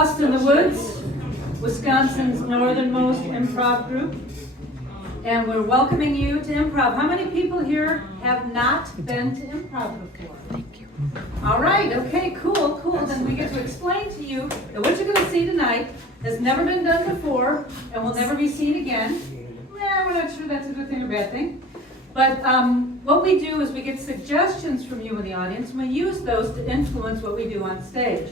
Lost in the Woods, Wisconsin's northernmost improv group. And we're welcoming you to improv. How many people here have not been to improv before? Thank you. All right, okay, cool. Then we get to explain to you that what you're going to see tonight has never been done before and will never be seen again. We're not sure that's a good thing or bad thing. But what we do is we get suggestions from you in the audience, and we use those to influence what we do on stage.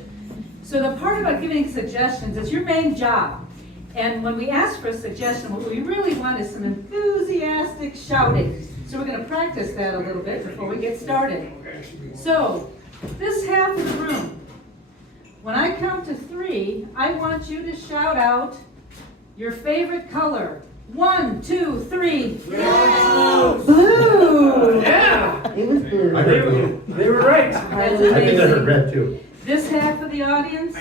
So the part about giving suggestions is your main job. And when we ask for a suggestion, what we really want is some enthusiastic shouting. So we're going to practice that a little bit before we get started. So this half of the room, when I count to 3, I want you to shout out your favorite color. 1, 2, 3. Blue. Blue. Yeah. It was blue. I heard blue. They were right. That's I think I heard amazing. red too. This half of the audience,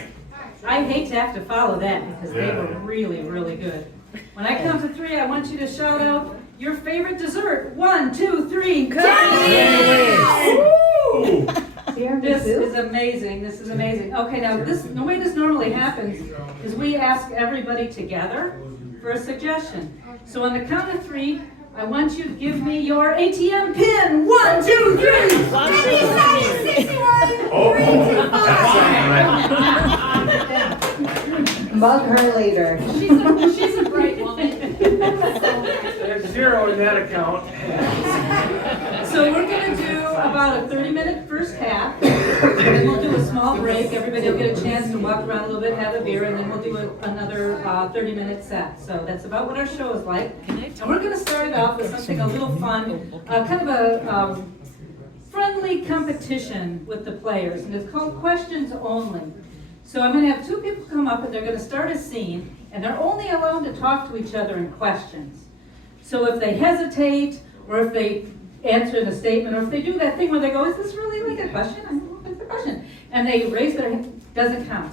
I hate to have to follow that because they were really, really good. When I count to 3, I want you to shout out your favorite dessert. 1, 2, 3. Woo! This is amazing. This is amazing. Okay, now the way this normally happens is we ask everybody together for a suggestion. So on the count of 3, I want you to give me your ATM pin. 1, 2, 3. 57, 61, Oh, 3, 2, 5. Mug her later. She's a bright woman. There's 0 in that account. So we're going to do about a 30-minute first half, and then we'll do a small break. Everybody will get a chance to walk around a little bit, have a beer, and then we'll do another 30-minute set. So that's about what our show is like. And we're going to start it off with something a little fun, kind of a friendly competition with the players, and it's called Questions Only. So I'm going to have 2 people come up, and they're going to start a scene, and they're only allowed to talk to each other in questions. So if they hesitate, or if they answer in a statement, or if they do that thing where they go, is this really like a question? I don't know if it's a question. And they raise their hand, doesn't count.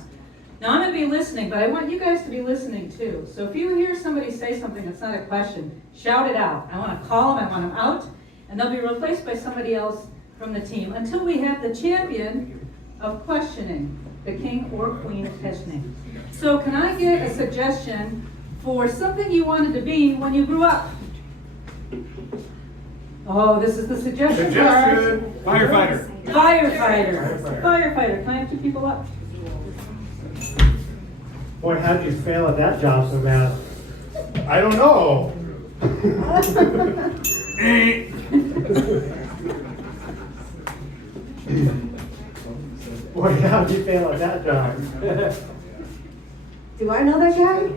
Now I'm going to be listening, but I want you guys to be listening too. So if you hear somebody say something that's not a question, shout it out. I want to call them, I want them out, and they'll be replaced by somebody else from the team until we have the champion of questioning, the king or queen of questioning. So can I get a suggestion for something you wanted to be when you grew up? Oh, this is the suggestion part. Firefighter. Firefighter. Can I have 2 people up? Boy, how did you fail at that job so bad? I don't know. Boy, how did you fail at that job? Do I know that guy?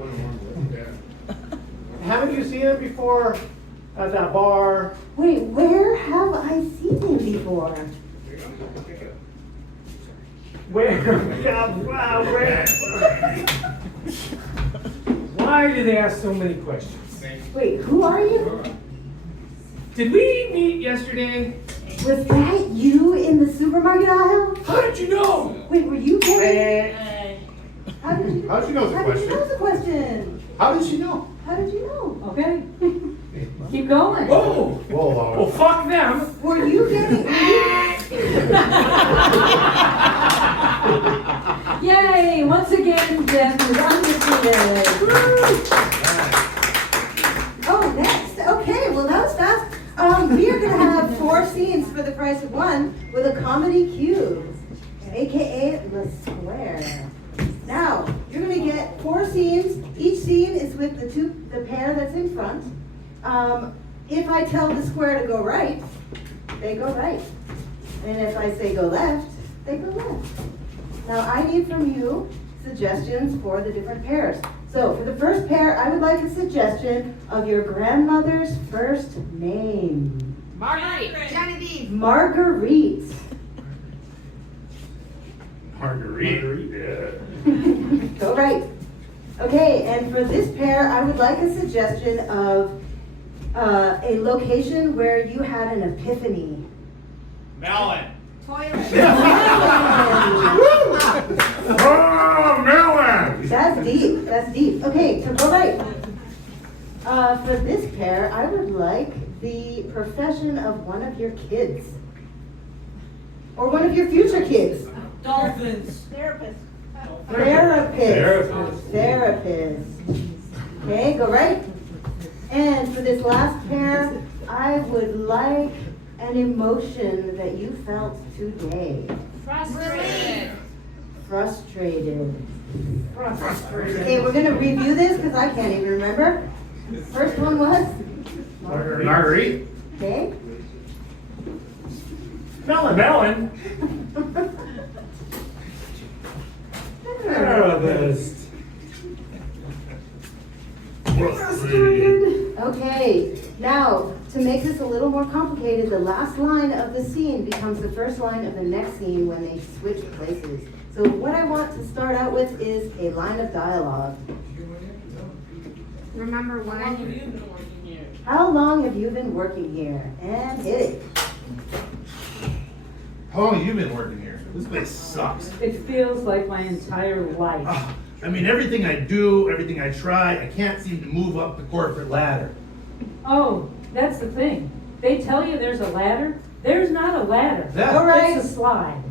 Haven't you seen him before at that bar? Wait, where have I seen him before? Where? God, wow, where? Why do they ask so many questions? Wait, who are you? Did we meet yesterday? Was that you in the supermarket aisle? How did you know? Wait, were you there? How did you How'd you know the How did you know the question? How did she know? How did you know? Okay. Keep going. Whoa! Whoa, Well, fuck them. Were you getting? Yay! Once again, Jen is undefeated. Oh, next. Okay, well that was fast. We are gonna have 4 scenes for the price of 1 with a comedy cube, aka the square. Now you're gonna get 4 scenes. Each scene is with the pair that's in front. If I tell the square to go right, they go right, and if I say go left, they go left. Now I need from you suggestions for the different pairs. So for the first pair, I would like a suggestion of your grandmother's first name. Marguerite. Genevieve. Marguerite. Marguerite. Go right. Okay, and for this pair, I would like a suggestion of a location where you had an epiphany. Melon. Toilet. Oh, melon! That's deep. That's deep. Okay, so go right. For this pair, I would like the profession of one of your kids. Or one of your future kids. Dolphins. Therapist. Therapist. Therapist. Therapist. Okay, go right. And for this last pair, I would like an emotion that you felt today. Frustrated. Frustrated. Okay, we're gonna review this because I can't even remember. First one was, Marguerite. okay? Melon. Therapist. Okay, now, to make this a little more complicated, the last line of the scene becomes the first line of the next scene when they switch places. So what I want to start out with is a line of dialogue. Remember when? How long have you been working here? And hit it. How long have you been working here? This place sucks. It feels like my entire life. Ah, I mean, everything I do, everything I try, I can't seem to move up the corporate ladder. Oh, that's the thing. They tell you there's a ladder. There's not a ladder. Yeah. All right. It's a slide.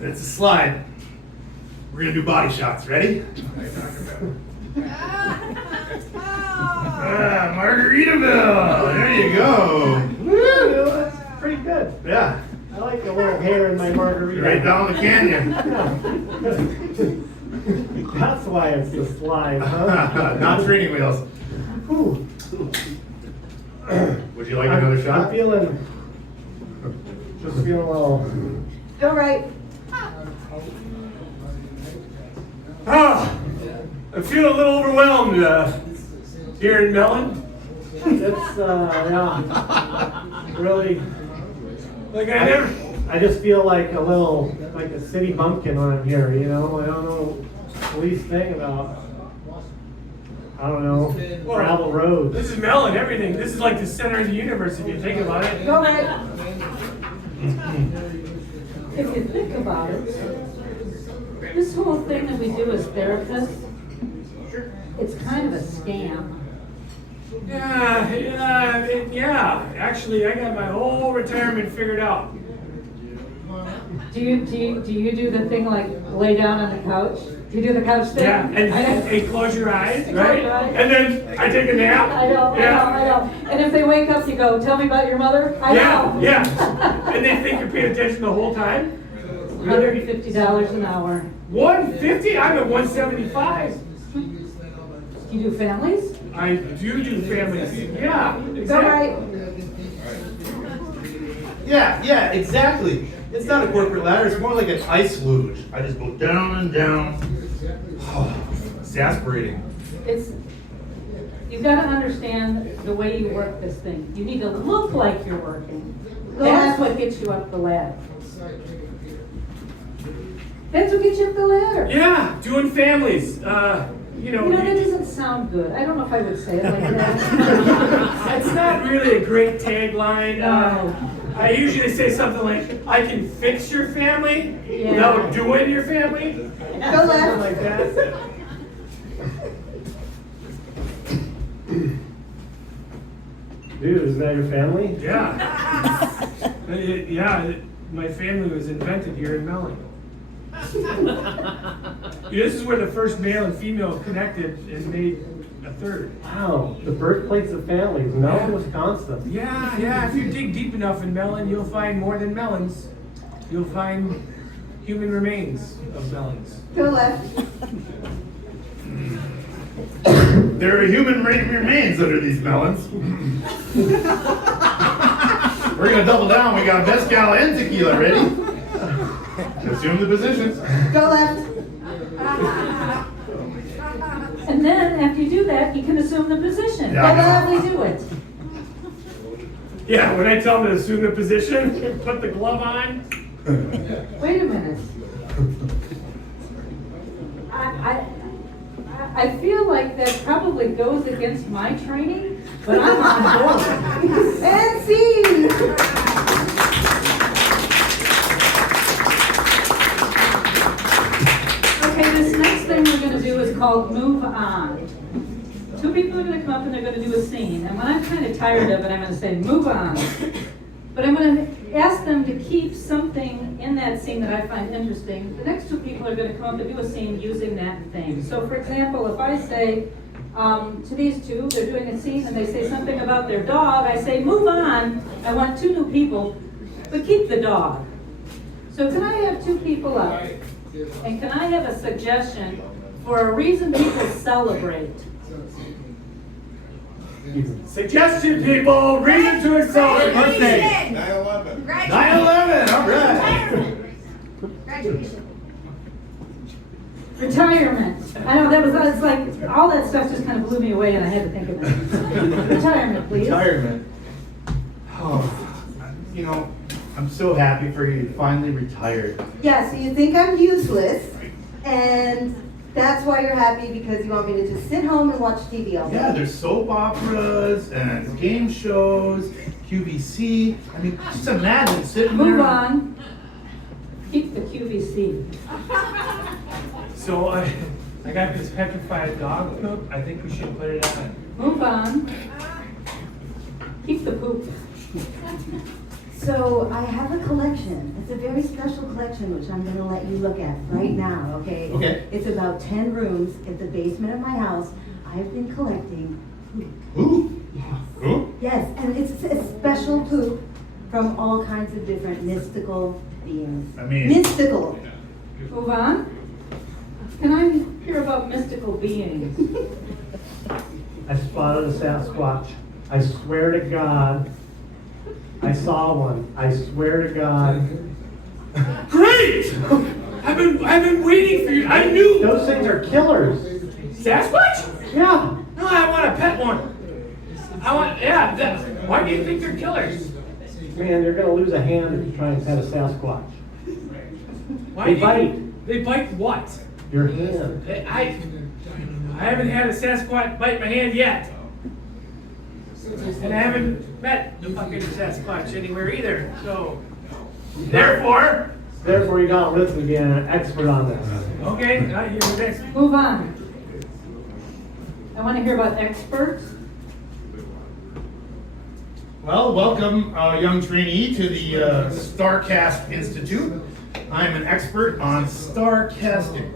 It's a slide. We're gonna do body shots. Ready? Margaritaville. There you go. Woo, that's pretty good. Yeah. I like the little hair in my margarita. Right down the canyon. That's why it's the slide, huh? Not training wheels. Ooh. Would you like another I'm shot? just feeling a little. Go right. Ah, I feel a little overwhelmed here in Melon. It's, yeah, really, Like I never. I just feel like a city bumpkin when I'm here, you know? I don't know the least thing about, I don't know, gravel roads. This is Melon. Everything. This is like the center of the universe if you think about it. Go right. If you think about it, this whole thing that we do as therapists, it's kind of a scam. Yeah. Actually, I got my whole retirement figured out. Do you do the thing like lay down on the couch? Do you do the couch thing? Yeah, and close your eyes, Close right? your eyes. And then I take a nap. I know. And if they wake up, you go, tell me about your mother? I know. Yeah. And they think you're paying attention the whole time. $150 an hour. 150? I'm at 175. Do you do families? I do families. Yeah, Go exactly. right. Yeah, exactly. It's not a corporate ladder, it's more like an ice luge. I just go down and down. It's exasperating. You've got to understand the way you work this thing. You need to look like you're working. Go That's ahead. what gets you up the ladder. That's what gets you up the ladder. Yeah, doing families. You know, that doesn't sound good. I don't know if I would say it like that. That's not really a great tagline. No. I usually say something like, I can fix your family Yeah. without doing your family. Go Something left. like that. Dude, is that your family? Yeah. My family was invented here in Melling. This is where the first male and female connected and made a third. Wow, the birthplace of families, Melon, Wisconsin. Yeah, if you dig deep enough in Melon, you'll find more than melons. You'll find human remains of melons. Go left. There are human remains under these melons. We're gonna double down. We got mezcal and tequila ready. Assume the positions. Go left. And then after you do that, you can assume the position. Yeah, I That's know. how we do it. Yeah, when I tell them to assume the position, put the glove on. Wait a minute. I feel like that probably goes against my training, but I'm on board. And scene. Okay, this next thing we're gonna do is called move on. Two people are gonna come up and they're gonna do a scene, and when I'm kind of tired of it, I'm gonna say move on. But I'm gonna ask them to keep something in that scene that I find interesting. The next two people are gonna come up and do a scene using that thing. So for example, if I say, to these two, they're doing a scene and they say something about their dog, I say, move on. I want two new people, but keep the dog. So can I have two people up? And can I have a suggestion for a reason people celebrate? Suggestion, people, reason to accelerate birthday. 9/11. 9/11, all right. Graduation. Retirement. I know, it's like, all that stuff just kind of blew me away and I had to think of it. Retirement, please. Retirement. Oh, you know, I'm so happy for you. You finally retired. Yeah, so you think I'm useless, and that's why you're happy, because you want me to just sit home and watch TV all day. Yeah, there's soap operas and game shows, QVC. I mean, just imagine sitting there. Move on. Keep the QVC. So I got this petrified dog poop. I think we should put it on. Move on. Keep the poop. So I have a collection. It's a very special collection, which I'm gonna let you look at right now, okay? Okay. It's about 10 rooms at the basement of my house. I've been collecting poop. Who? Yes. Who? Yes, and it's a special poop from all kinds of different mystical beings. I mean- Mystical. Move on. Can I hear about mystical beings? I spotted a Sasquatch. I swear to God, I saw one. I swear to God. Great! I've been waiting for you. I knew. Those things are killers. Sasquatch? Yeah. No, I want a pet one. Why do you think they're killers? Man, you're gonna lose a hand if you try and pet a Sasquatch. Why They do bite. They bite what? Your hand. I haven't had a Sasquatch bite my hand yet. And I haven't met the fucking Sasquatch anywhere either, so. Therefore, You gotta listen to be an expert on this. okay, now you're the next. Move on. I want to hear about experts. Well, welcome, young trainee, to the StarCast Institute. I'm an expert on star casting.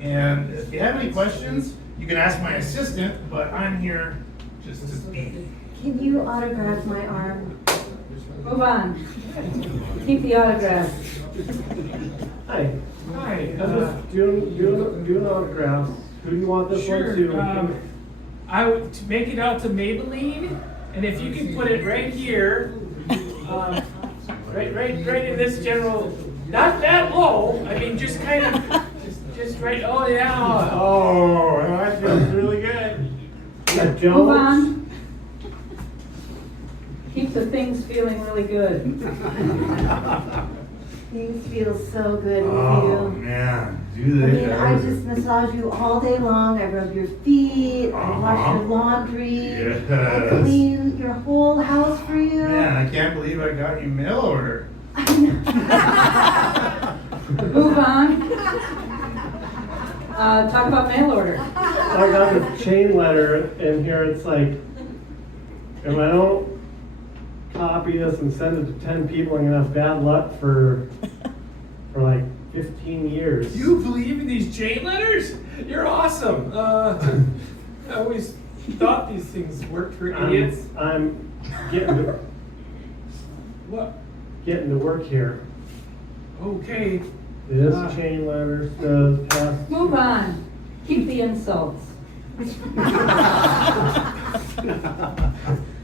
And if you have any questions, you can ask my assistant, but I'm here just to speak. Can you autograph my arm? Move on. Keep the autograph. Hi. Hi. I'm just doing autographs. Who do you want this one Sure. to? I would make it out to Maybelline, and if you can put it right here, right in this general, not that low. I mean, just kind of, just right. Oh yeah. Oh, that feels really good. Yeah, Move on. Keep the things feeling really good. Things feel so good with Oh, you. man. Do I they mean, I ever. just massage you all day long. I rub your feet. I wash your laundry. Yes. I clean your whole house for you. Man, I can't believe I got you mail order. Move on. Talk about mail order. I got this chain letter in here. It's like, if I don't copy this and send it to 10 people, I'm gonna have bad luck for like 15 years. You believe in these chain letters? You're awesome. I always thought these things worked for idiots. I'm getting What? to work here. Okay. This chain letter says pass. Move on. Keep the insults.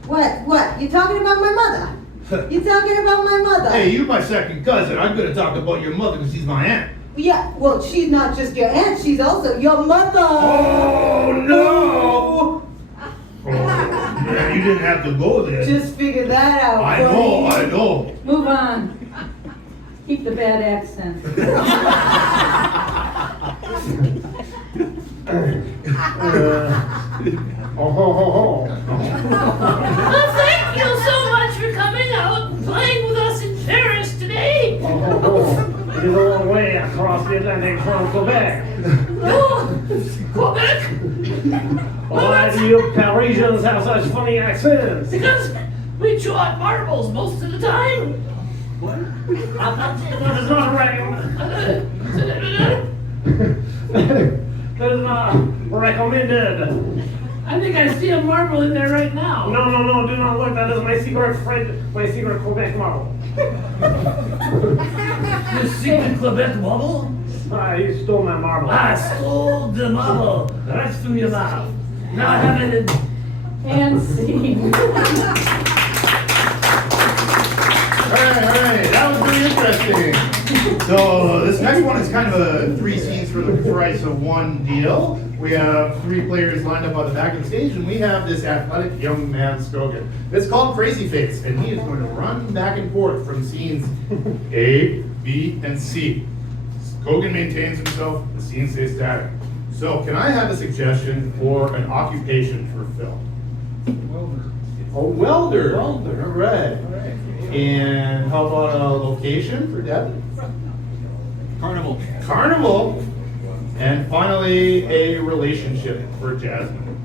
What? You talking about my mother? You talking about my mother? Hey, you're my second cousin. I'm gonna talk about your mother because she's my aunt. Yeah, well, she's not just your aunt, she's also your mother. Oh, no! Oh, man, you didn't have to go there. Just figure that out, I buddy. know. Move on. Keep the bad accent. Well, thank you so much for coming out and playing with us in Paris today. It is a long way across the Atlantic from Quebec. Oh, Quebec? Why do you Parisians have such funny accents? Because we chew on marbles most of the time. What? That is not right. That is not recommended. I think I see a marble in there right now. No, do not look. That is my secret friend, my secret Quebec marble. You secret Quebec marble? You stole my marble. I stole the marble right from your mouth. Now I have it. And scene. Alright, that was really interesting. So this next one is kind of a 3 scenes for the price of 1 deal. We have 3 players lined up on the back of the stage, and we have this athletic young man, Skogan. It's called Crazy Face, and he is going to run back and forth from scenes A, B, and C. Skogan maintains himself, the scene stays static. So can I have a suggestion for an occupation for Phil? A welder. Welder, all right. And how about a location for Devin? Carnival. Carnival. And finally, a relationship for Jasmine.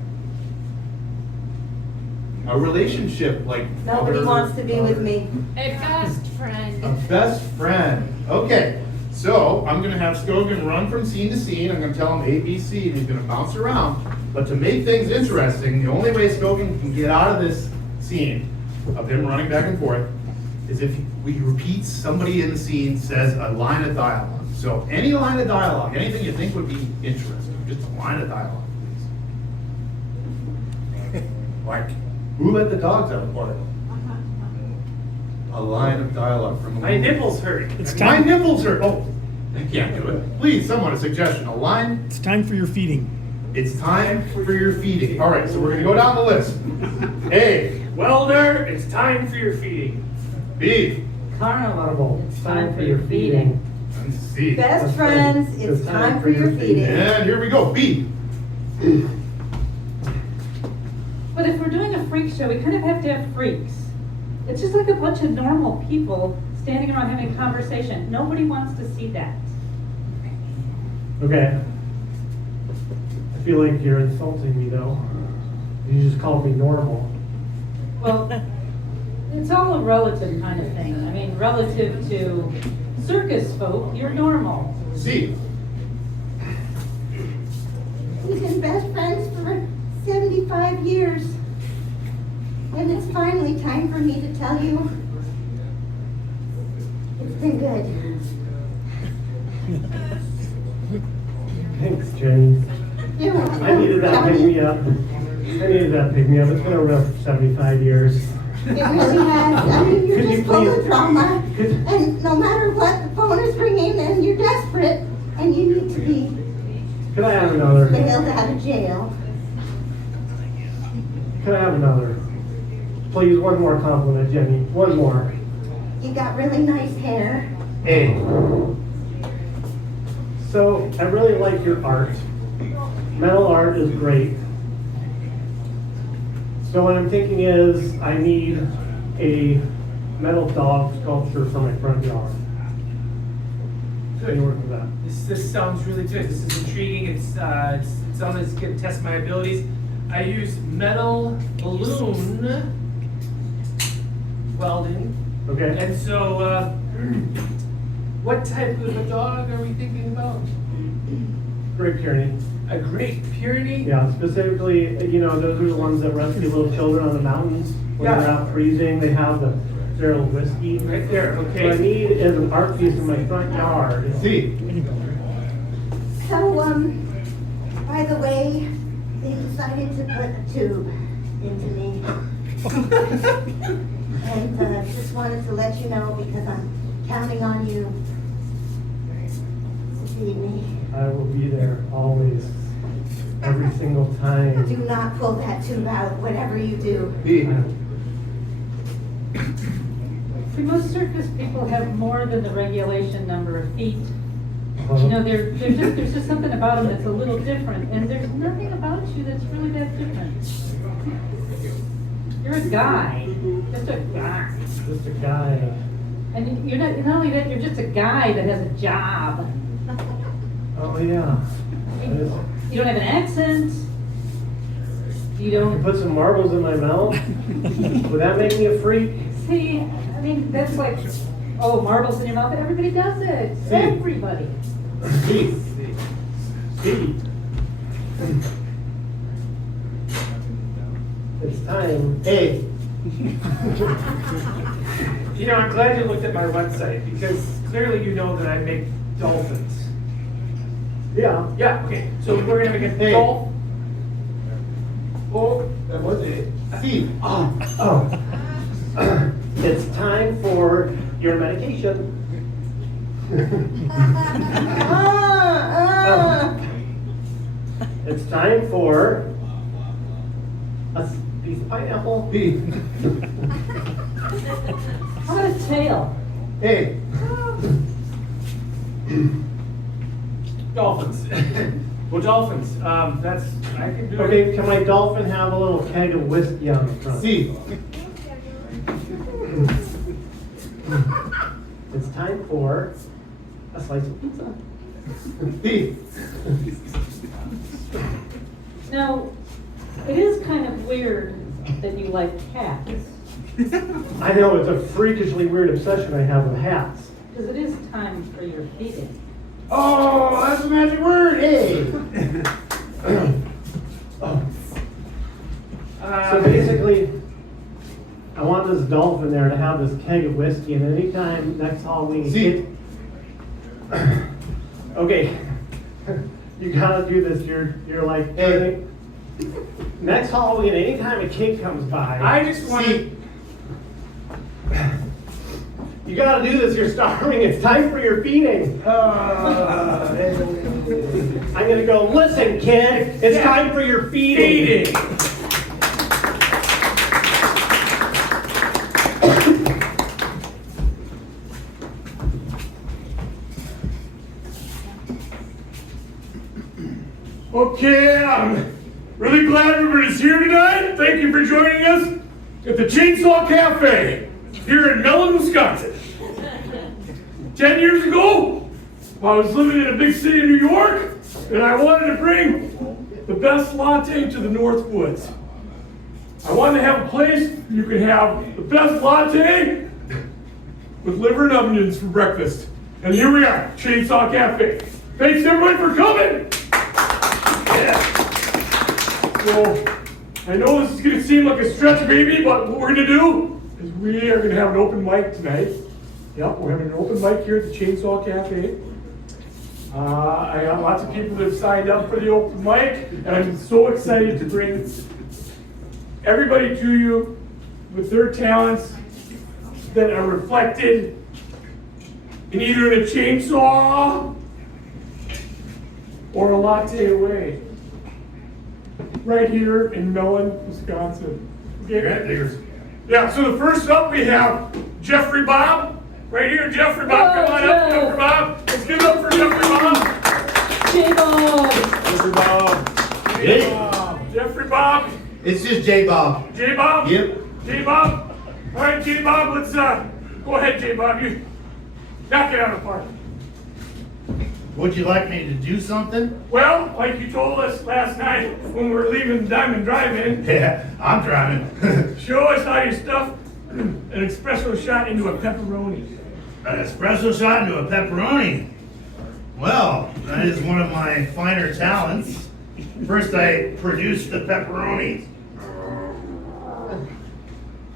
A relationship, like Nobody wants to be with me. A best friend. a best friend. Okay, so I'm gonna have Skogan run from scene to scene. I'm gonna tell him A, B, C, and he's gonna bounce around. But to make things interesting, the only way Skogan can get out of this scene of him running back and forth is if we repeat, somebody in the scene says a line of dialogue. So any line of dialogue, anything you think would be interesting, just a line of dialogue, please. Like, who let the dogs out of the party? A line of dialogue from a My nipples hurt. My nipples hurt. Oh, I can't do it. Please, someone, a suggestion. A line. It's time for your feeding. It's time for your feeding. All right, so we're gonna go down the list. A, Welder, it's time for your feeding. B, Carnival, it's time for your feeding. and C. Best friends, it's time for your feeding. And here we go. B. But if we're doing a freak show, we kind of have to have freaks. It's just like a bunch of normal people standing around having a conversation. Nobody wants to see that. Okay. I feel like you're insulting me though. You just called me normal. Well, it's all a relative kind of thing. I mean, relative to circus folk, you're normal. C. We've been best friends for 75 years. And it's finally time for me to tell you, it's been good. Thanks, Jenny. You're welcome. I needed that pick me up. It's been a rough 75 years. It really has. I mean, you're Could you just full please- of drama. could- And no matter what, the phone is ringing and you're desperate and you need to be Could I have another? bailed out of jail. Could I have another? Please, one more compliment, Jenny. One more. You got really nice hair. A. So, I really like your art. Metal art is great. So what I'm thinking is, I need a metal dog sculpture for my front yard. Can you work with that? This sounds really good. This is intriguing. It's something that's going to test my abilities. I use metal balloon welding. Okay? And so, what type of a dog are we thinking about? Great Pyrenees. A Great Pyrenees? Yeah, specifically, those are the ones that rescue little children on the mountains when Yeah. they're out freezing. They have the barrel of whiskey. Right there, What I okay. need is an art piece in my front yard. C. So, by the way, they decided to put a tube into me. And just wanted to let you know because I'm counting on you to feed me. I will be there always, every single Do time. not pull that tube out, whatever you do. B. See, most circus people have more than the regulation number of feet. You know, there's just something about them that's a little different, and there's nothing about you that's really that different. You're a guy, just a guy. Just a guy. And you're not only that, you're just a guy that has a job. Oh, yeah. You don't have an accent. You You don't, put some marbles in my mouth? Would that make me a freak? see, I mean, that's like Oh, marbles in your mouth, everybody does it, C. everybody. C. C. It's time. A. You know, I'm glad you looked at my website because clearly you know that I make dolphins. Yeah. Yeah, okay, so we're gonna make a Hey. dolphin. Oh, that was it. C. Oh. It's time for your medication. It's time for a piece of pineapple. B. How about a tail? A. Dolphins. Well, dolphins, that's, I can do it. Okay, can my dolphin have a little keg of whiskey on the front? C. It's time for a slice of pizza. B. Now, it is kind of weird that you like cats, I know, it's a freakishly weird obsession I have with hats. because it is time for your feeding. Oh, that's the magic word. A. So basically, I want this dolphin there to have this keg of whiskey, and anytime next Halloween. C. Okay, you gotta do this. You're like, A. next Halloween, anytime a kid comes by, I just want C. you gotta do this. You're starving. It's time for your feeding. I'm gonna go. Listen, kid. It's time for your feeding. feeding. Okay, I'm really glad everybody's here tonight. Thank you for joining us at the Chainsaw Cafe here in Mellon, Wisconsin. 10 years ago, I was living in a big city in New York, and I wanted to bring the best latte to the North Woods. I wanted to have a place you could have the best latte with liver and onions for breakfast. And here we are, Chainsaw Cafe. Thanks everybody for coming. Yeah. So, I know this is gonna seem like a stretch, baby, but what we're gonna do is we are gonna have an open mic tonight. Yep, we're having an open mic here at the Chainsaw Cafe. I got lots of people that have signed up for the open mic, and I'm so excited to bring everybody to you with their talents that are reflected in either a chainsaw or a latte away. Right here in Mellon, Wisconsin. Okay? Yeah, so the first up we have Jeffrey Bob. Right here, Jeffrey Bob, come on up, Joe. Jeffrey Bob. Let's give it up for Jeffrey Bob. J-Bob! Jeffrey Bob. Jay. Jeffrey Bob. It's just J. Bob. J Bob? Yep. J Bob? All right, J Bob, let's go ahead, J Bob. You knock it out of the park. Would you like me to do something? Well, like you told us last night when we were leaving Diamond Drive-In, Yeah, I'm driving. show us how you stuff an espresso shot into a pepperoni. An espresso shot into a pepperoni. Well, that is one of my finer talents. First, I produce the pepperoni.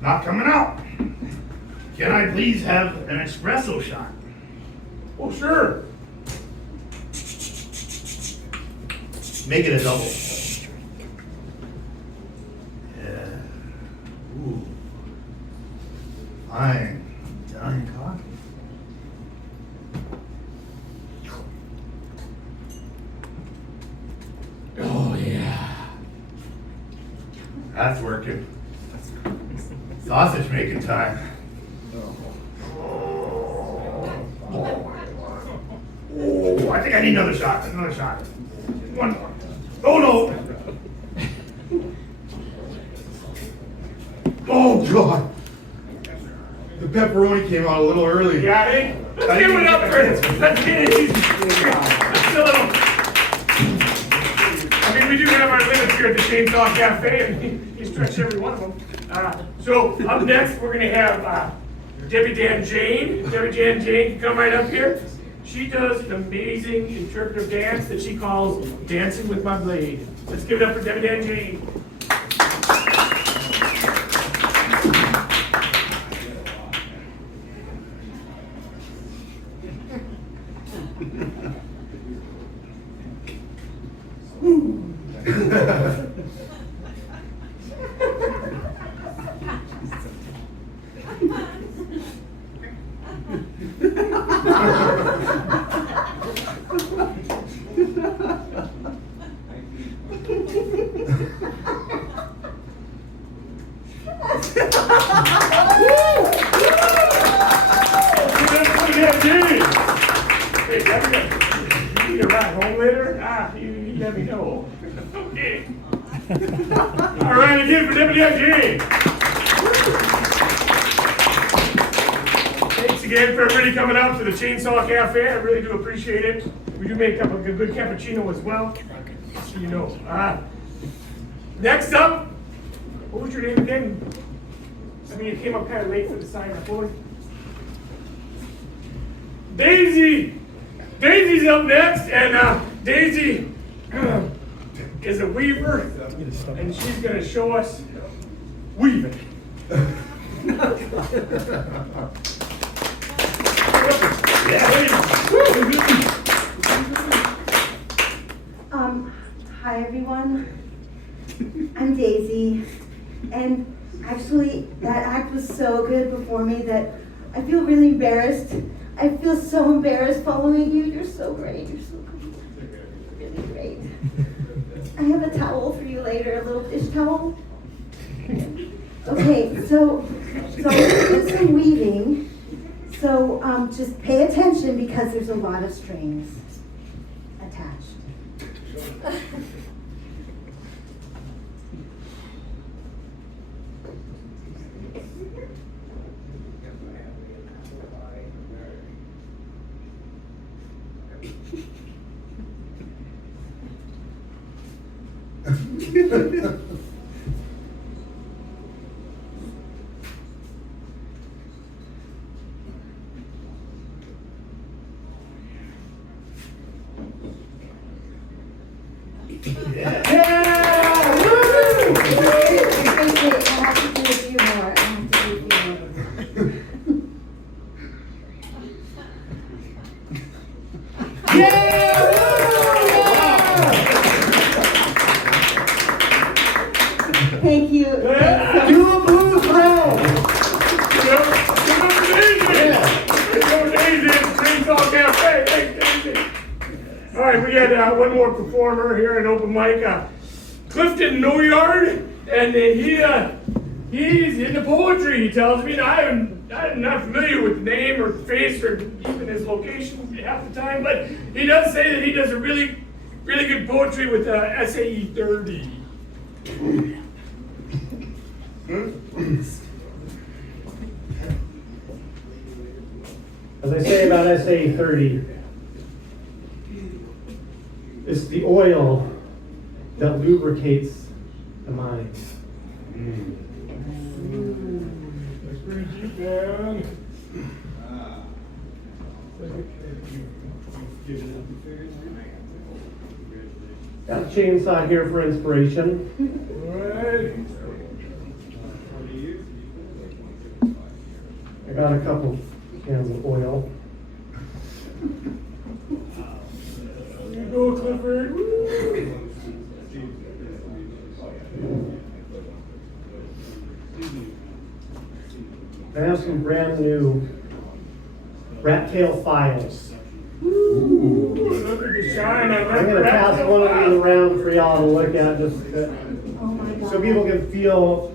Not coming out. Can I please have an espresso shot? Oh, sure. Make it a double. Yeah. Ooh. Fine. Italian coffee. Oh, yeah. That's working. Sausage making time. Oh, I think I need another shot. Another shot. One more. Oh no! Oh god! The pepperoni came out a little early. Yeah, hey, let's give it up for it. Let's get it easy. Let's a little. I mean, we do have our limits here at the Chainsaw Cafe, and he stretched every one of them. So up next, we're gonna have Debbie Dan Jane. Debbie Dan Jane, come right up here. She does an amazing interpretive dance that she calls Dancing with My Blade. Let's give it up for Debbie Dan Jane. Hey, Debbie, you need a ride home later? You let me know. Okay. All right, again for Debbie Dan. Thanks again for everybody coming out to the Chainsaw Cafe. I really do appreciate it. We do make up a good cappuccino as well, so you know. Next up, what was your name again? I mean, you came up kind of late for the sign up. What was Daisy! Daisy's up next, and Daisy is a weaver, and she's going to show us weaving. Hi everyone. I'm Daisy, and actually that act was so good before me that I feel really embarrassed. I feel so embarrassed following you. You're so great. You're so great. Really great. I have a towel for you later, a little dish towel. Okay, so I'm gonna do some weaving. So just pay attention because there's a lot of strings attached. Thank you. Do a blues roll. All right, we got one more performer here in open mic, Clifton Noyard, and he's into poetry. He tells me, I'm not familiar with the name or face or even his location half the time, but he does say that he does a really good poetry with SAE 30. As I say about SA 30, it's the oil that lubricates the mind. Let's bring you down. Got a chainsaw here for inspiration. All right. I got a couple cans of oil. There you go, Clifford. I have some brand new rat tail files. Look at the shine on that. I'm going to pass one of these around for y'all to look at, just Oh my God. so people can feel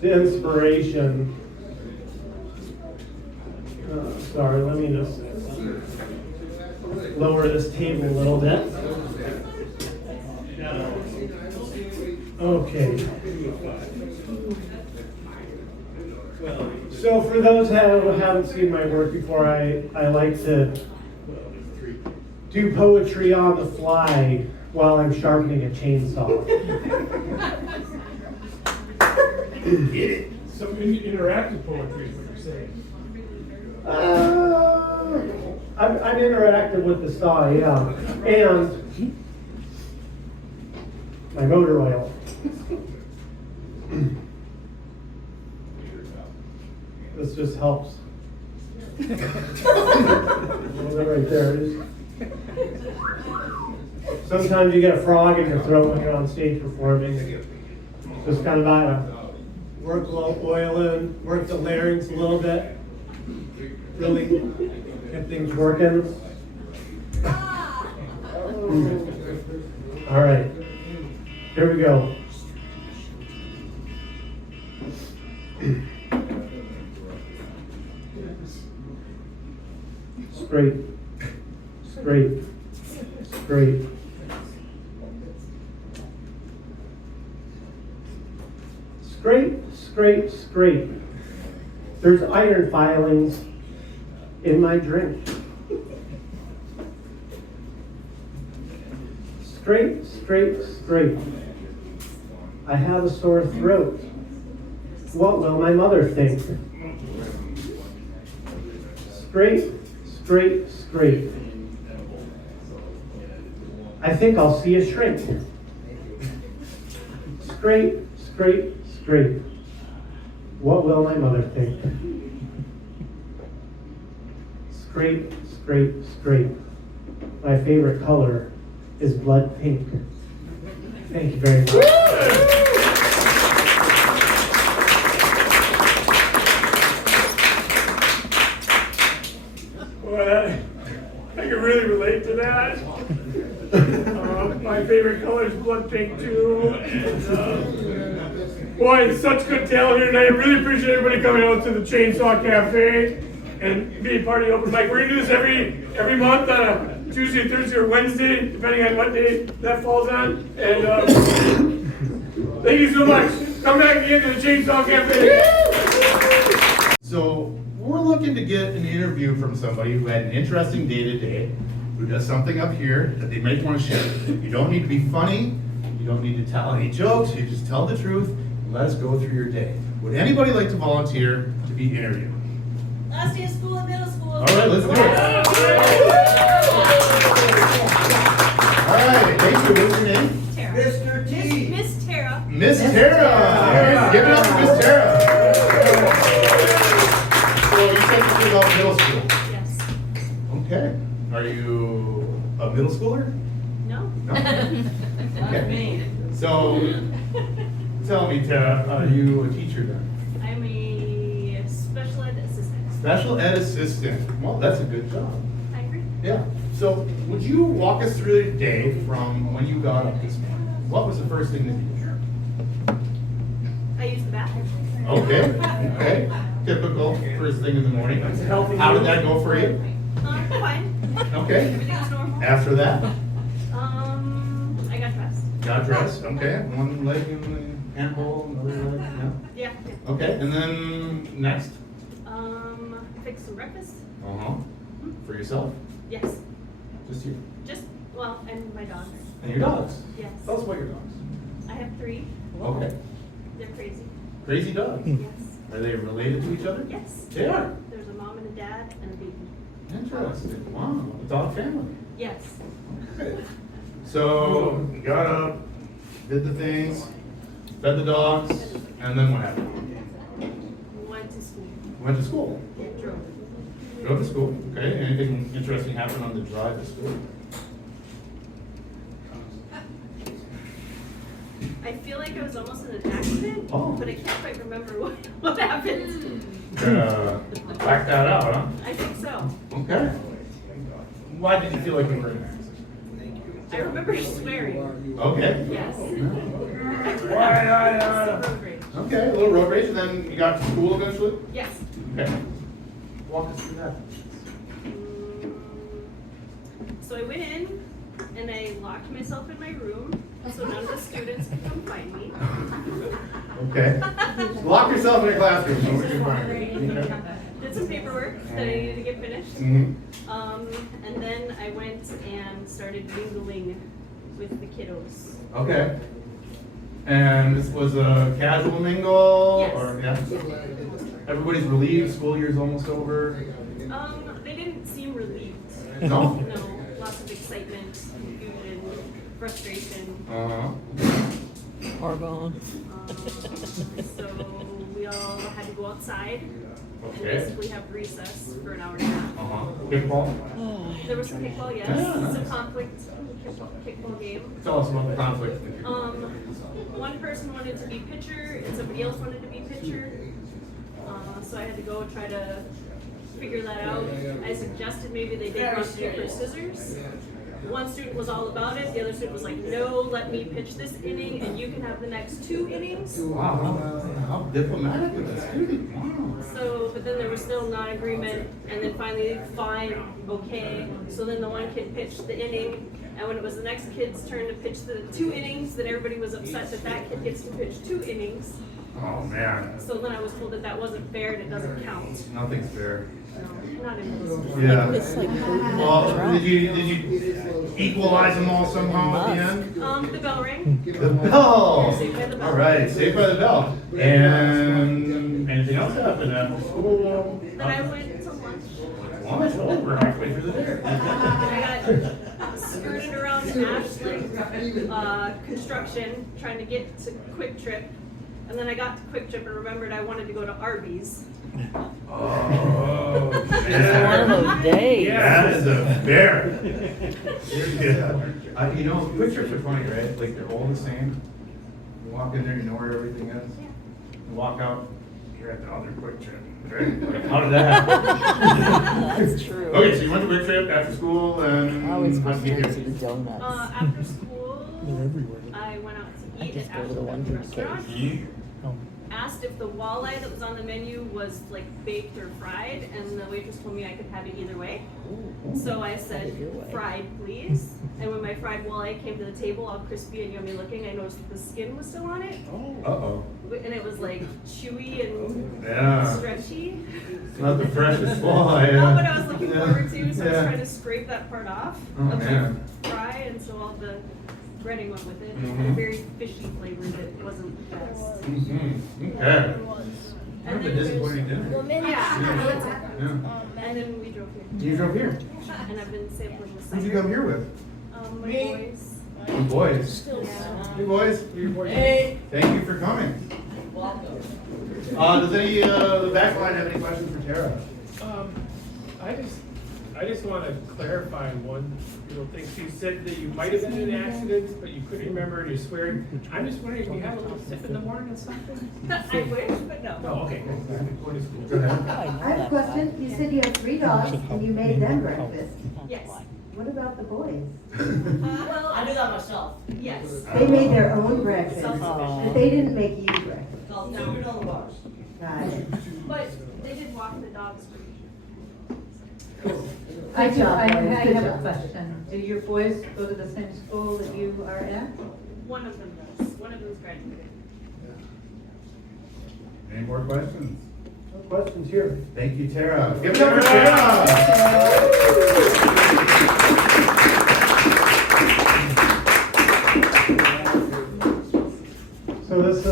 the inspiration. Sorry, let me just lower this table a little bit. Okay. So for those who haven't seen my work before, I like to do poetry on the fly while I'm sharpening a chainsaw. Some interactive poetry is what you're I'm interactive with the saw, yeah. And my motor oil. This just helps. A little bit right there. Sometimes you get a frog in your throat when you're on stage performing. Just kind of gotta work a little oil in, work the larynx a little bit. Really get things working. All right, here we go. Straight, straight, straight. Straight, straight, straight. There's iron filings in my drink. Straight, straight, straight. I have a sore throat. What will my mother think? Straight, straight, straight. I think I'll see a shrink. Straight, straight, straight. What will my mother think? Straight, straight, straight. My favorite color is blood pink. Thank you very much. Well, I can really relate to that. My favorite color is blood pink too. And, boy, such good talent here tonight. I really appreciate everybody coming out to the Chainsaw Cafe and being part of the open mic. We're gonna do this every month on a Tuesday, Thursday, or Wednesday, depending on what day that falls on. And thank you so much. Come back again to the Chainsaw Cafe. So we're looking to get an interview from somebody who had an interesting day-to-day, who does something up here that they might want to share. You don't need to be funny. You don't need to tell any jokes. You just tell the truth and let us go through your day. Would anybody like to volunteer to be interviewed? Last day of school and middle school. All right, let's do it. All right, thank you. What's your name? Tara. Mr. T. Miss Tara. Miss Tara. Give it up for Miss Tara. So you said something about middle school. Yes. Okay. Are you a middle schooler? No. No. Okay. So tell me, Tara, are you a teacher then? I'm a special ed assistant. Special ed assistant. Well, that's a good job. I agree. Yeah. So would you walk us through your day from when you got up this morning? What was the first thing that you did? I use the bathroom. Okay. Okay. Typical first thing in the morning. How did that go for you? Fine. Okay. Everything was normal. After that, I got dressed. got dressed. Okay. One leg in the handball, another leg. Yeah. Yeah. Okay. And then next. Fix some breakfast. For yourself? Yes. Just you. Just, well, and my dogs. And your dogs? Yes. Tell us about your dogs. I have 3. Okay. They're crazy. Crazy dogs. Yes. Are they related to each other? Yes. They are. There's a mom and a dad and a baby. Interesting. Wow. A dog family. Yes. Okay. So you got up, did the things, fed the dogs, and then what happened? Went to school. Went to school. Yeah, drove. Drove to school. Okay. Anything interesting happen on the drive to school? I feel like I was almost in an accident, Oh. but I can't quite remember what happened. Back that out, huh? I think so. Okay. Why did you feel like you were in an accident? I remember swearing. Okay. Yes. Yeah. Road rage. Okay, a little road rage, and then you got to school eventually? Yes. Okay. Walk us through that. So I went in and I locked myself in my room so none of the students could come find me. Okay. Lock yourself in a classroom. So we can find you. Okay. Did some paperwork that I needed to get finished. And then I went and started mingling with the kiddos. Okay. And this was a casual mingle? Yes. Or, yeah? Everybody's relieved, school year's almost over. They didn't seem relieved. No? No, lots of excitement, confusion, frustration. Hormone. So we all had to go outside. Okay. Basically have recess for an hour and a half. Kickball? There was some kickball, yes. Yeah, nice. Some conflict, kickball game. Tell us about the conflict. One person wanted to be pitcher and somebody else wanted to be pitcher. So I had to go try to figure that out. I suggested maybe they did rock, paper, scissors. One student was all about it, the other student was like, no, let me pitch this inning and you can have the next 2 innings. Wow, how diplomatic of this student. Wow. So, but then there was still non-agreement, and then finally, fine, okay. So then the one kid pitched the inning, and when it was the next kid's turn to pitch the 2 innings, then everybody was upset that that kid gets to pitch 2 innings. Oh, man. So then I was told that that wasn't fair and it doesn't count. Nothing's fair. No, not in this. Yeah. It's like Well, did you equalize them all somehow at the end? The bell rang. The bell. Saved by the bell. All right, saved by the bell. And anything else happened after school? Then I went to lunch. Lunch? Oh, we're halfway through the day. I got skirted around Ashland construction, trying to get to Quick Trip. And then I got to Quick Trip and remembered I wanted to go to Arby's. Oh, It's one of those days. That is a bear. You know, quick trips are funny, right? Like they're all the same. You walk in there, you know where everything is. You walk out, you're at the other quick trip. Right? Like, how did that happen? That's true. Okay, so you went to quick trip after school and I always go how'd you straight get to the here? donuts. After school, I went out to eat just at go to the one Ashland for the restaurant. Eat? Asked if the walleye that was on the menu was like baked or fried, and the waitress told me I could have it either way. So I said, your way. fried, please. And when my fried walleye came to the table, all crispy and yummy looking, I noticed the skin was still on it. Uh-oh. And it was like chewy and Yeah. stretchy. It's not the freshest walleye. Not what I was looking forward to, so I was Yeah. trying to scrape that part off Oh, of man. the fry, and so all the breading went with it. Mhm. Very fishy flavored, it wasn't the best. Mm-hmm. Okay. And That's a then disappointing dinner. yeah. Yeah. And then we drove here. You drove here. And I've been sampling the Who'd you cider. come here with? My boys. You boys. Yeah. Hey boys. Hey. Thank you for coming. Does any the back line have any questions for Tara? I just want to clarify one little thing. So you said that you might have been in an accident, but you couldn't remember and you're swearing. I'm just wondering if you have a little sip in the morning or something? I wish, but no. No, okay. Going to school. Go ahead. I have a question. You said you have 3 dogs and you made them breakfast. Yes. What about the boys? Well, I do that myself. yes. They made their own breakfast, Self-sufficient. but they didn't make you breakfast. Called $2 bars. Got it. But they did walk the dogs for me. I Good job, I boys. Good have a job. question. Do your boys go to the same school that you are at? One of them does. One of them's graduated. Any more questions? No questions here. Thank you, Tara. Give it up for Tara. So this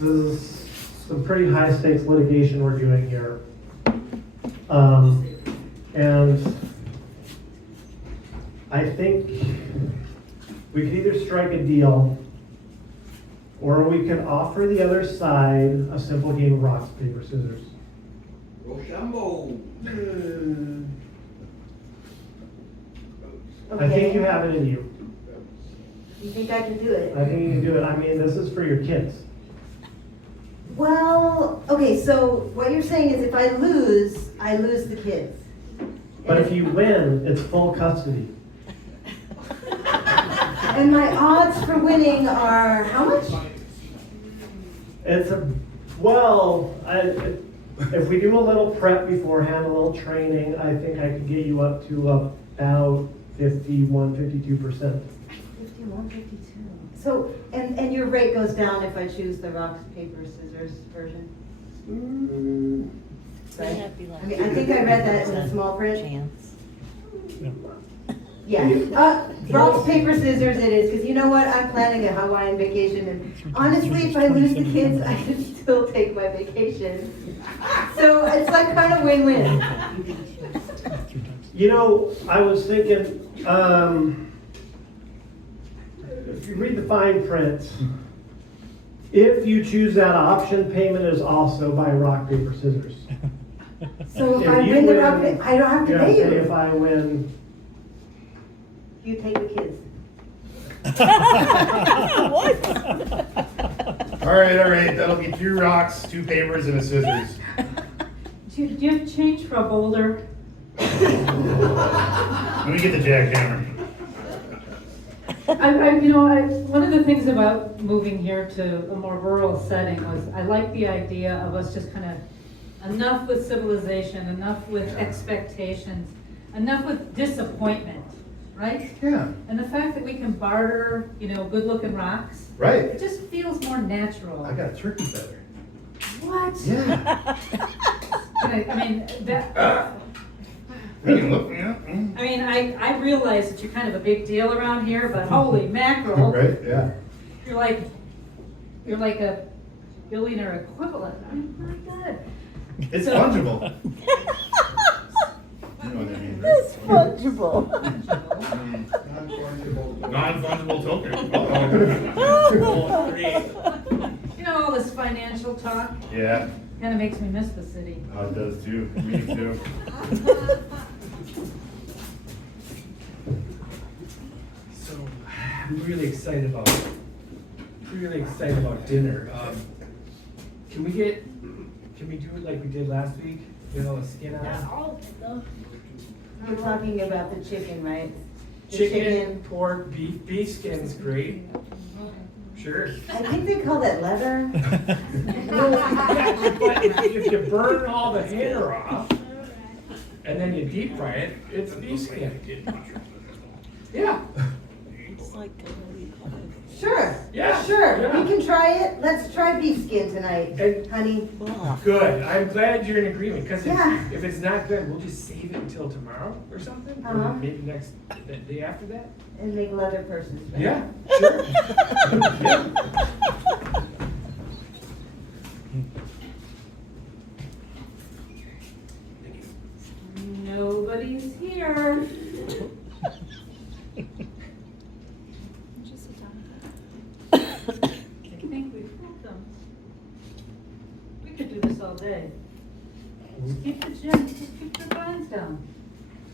is some pretty high stakes litigation we're doing here. And I think we could either strike a deal or we could offer the other side a simple game of rocks, paper, scissors. Rochambeau. I think you have it in you. You think I can do it? I think you can do it. I mean, this is for your kids. Well, okay, so what you're saying is if I lose the kids. But if you win, it's full custody. And my odds for winning are how much? It's if we do a little prep beforehand, a little training, I think I could get you up to about 51, 52%. 51, 52. So, and your rate goes down if I choose the rocks, paper, scissors version? Right? I mean, I think I read that in the small print. Chance. Yeah, rock, paper, scissors it is, because you know what, I'm planning a Hawaiian vacation, and honestly, if I lose the kids, I can still take my vacation. So it's like kind of win-win. You know, I was thinking, if you read the fine print, if you choose that option, payment is also by rock, paper, scissors. So if If I you win the win, rock, I don't have to pay you. If I win, You take the kids. All right, that'll be 2 rocks, 2 papers, and a scissors. Do you have change for a boulder? Let me get the jackhammer. One of the things about moving here to a more rural setting was I like the idea of us just kind of enough with civilization, enough with expectations, enough with disappointment, right? Yeah. And the fact that we can barter, good-looking rocks, Right. it just feels more natural. I got a turkey feather. What? Yeah. You can look me up. I realize that you're kind of a big deal around here, but holy mackerel. Right, yeah. You're like a billionaire equivalent. My God. It's fungible. You know what that means, right? It's fungible. Non-fungible token. All this financial talk Yeah, kind of makes me miss the city. oh, it does too. Me too. So, I'm really excited about dinner. Can we do it like we did last week? Get all the skin out? You're talking about the chicken, right? The Chicken, pork, beef. Beef skin's great. Sure. I think they call that leather. But if you burn all the hair off and then you deep fry it, it's beef skin. Yeah. It's like Sure. Yeah. Sure, Yeah. we can try it. Let's try beef skin tonight, And- honey. Good. I'm glad you're in agreement, because Yeah. if it's not good, we'll just save it until tomorrow or something. Uh-huh. Or maybe the day after that. And make leather purses. right? Yeah, sure. Yeah. Nobody's here. I think we've fooled them. We could do this all day. Just keep the blinds down.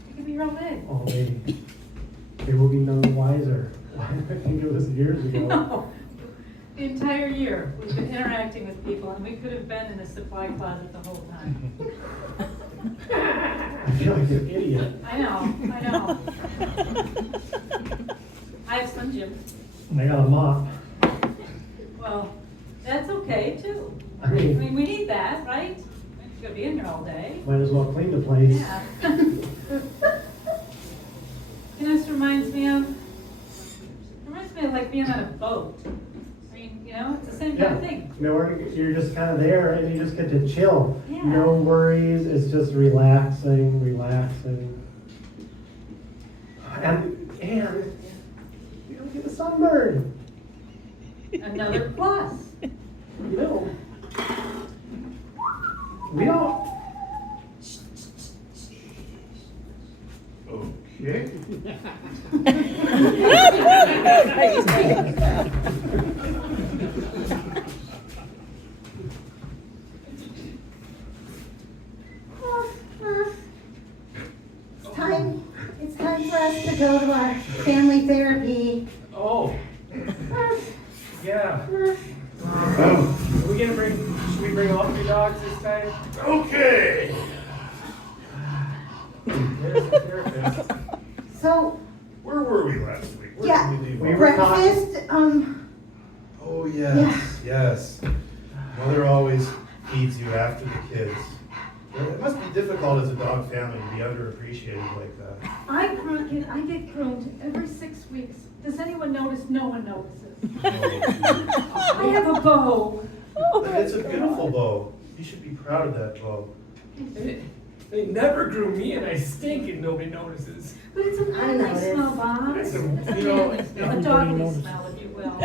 We could be here all day. oh, they will be none the wiser. I think it was years ago. No. The entire year, we've been interacting with people, and we could have been in a supply closet the whole time. I feel like an idiot. I know. I have Slim Jim. I got a mop. Well, that's okay too. I mean, We need that, right? We're gonna be in here all day. might as well clean the place. Yeah. This reminds me of like being on a boat. I mean, it's the same kind of thing. You're just kind of there and you just get to chill. Yeah. No worries, it's just relaxing. And you don't get a sunburn. Another plus. We don't. Okay. It's time for us to go to our family therapy. Oh, yeah. Oh, Should we bring all 3 dogs this time? okay. There's the therapist. So, Where were we last week? Where yeah, did we leave We off? were breakfast, Oh, yes. Mother always feeds you after the kids. It must be difficult as a dog family to be underappreciated like that. I get groomed every 6 weeks. Does anyone notice? No one notices. I have a bow. It's a beautiful bow. You should be proud of that bow. They never groom me and I stink and nobody notices. But it's a I manly noticed. smell, Bob. That's It's a- a you know, manly smell, a dogly smell, if you will.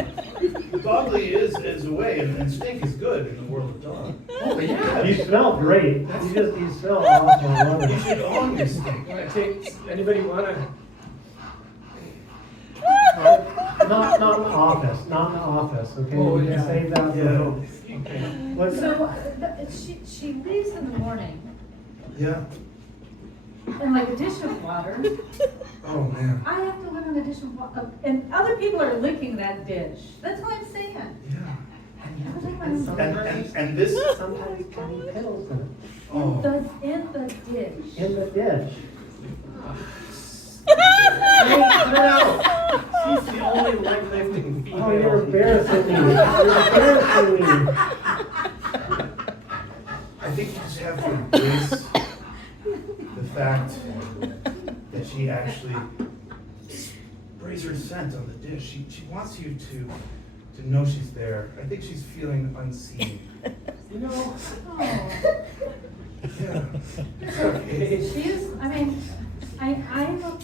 Dogly is a way, and stink is good in the world of dog. Oh, yeah. You smell great. You smell awesome. I love You it. should own your stink. Wanna take, anybody wanna? Not in the office, not in the office, okay? Oh, You can yeah. save that for Yeah. home. Okay. What's So, she leaves in the morning, Yeah. and like a dish of water, Oh, man. I have to live in a dish of water, and other people are licking that dish. That's what I'm saying. Yeah. Sometimes- And this, Sometimes tiny pills in it. oh. In the dish. In the dish. She's the only leg-lifting female. Oh, you're embarrassing me. You're embarrassing me. I think you just have to embrace the fact that she actually sprays her scent on the dish. She wants you to know she's there. I think she's feeling unseen. You know, Oh. Yeah. it's okay. She is, I mean, I'm a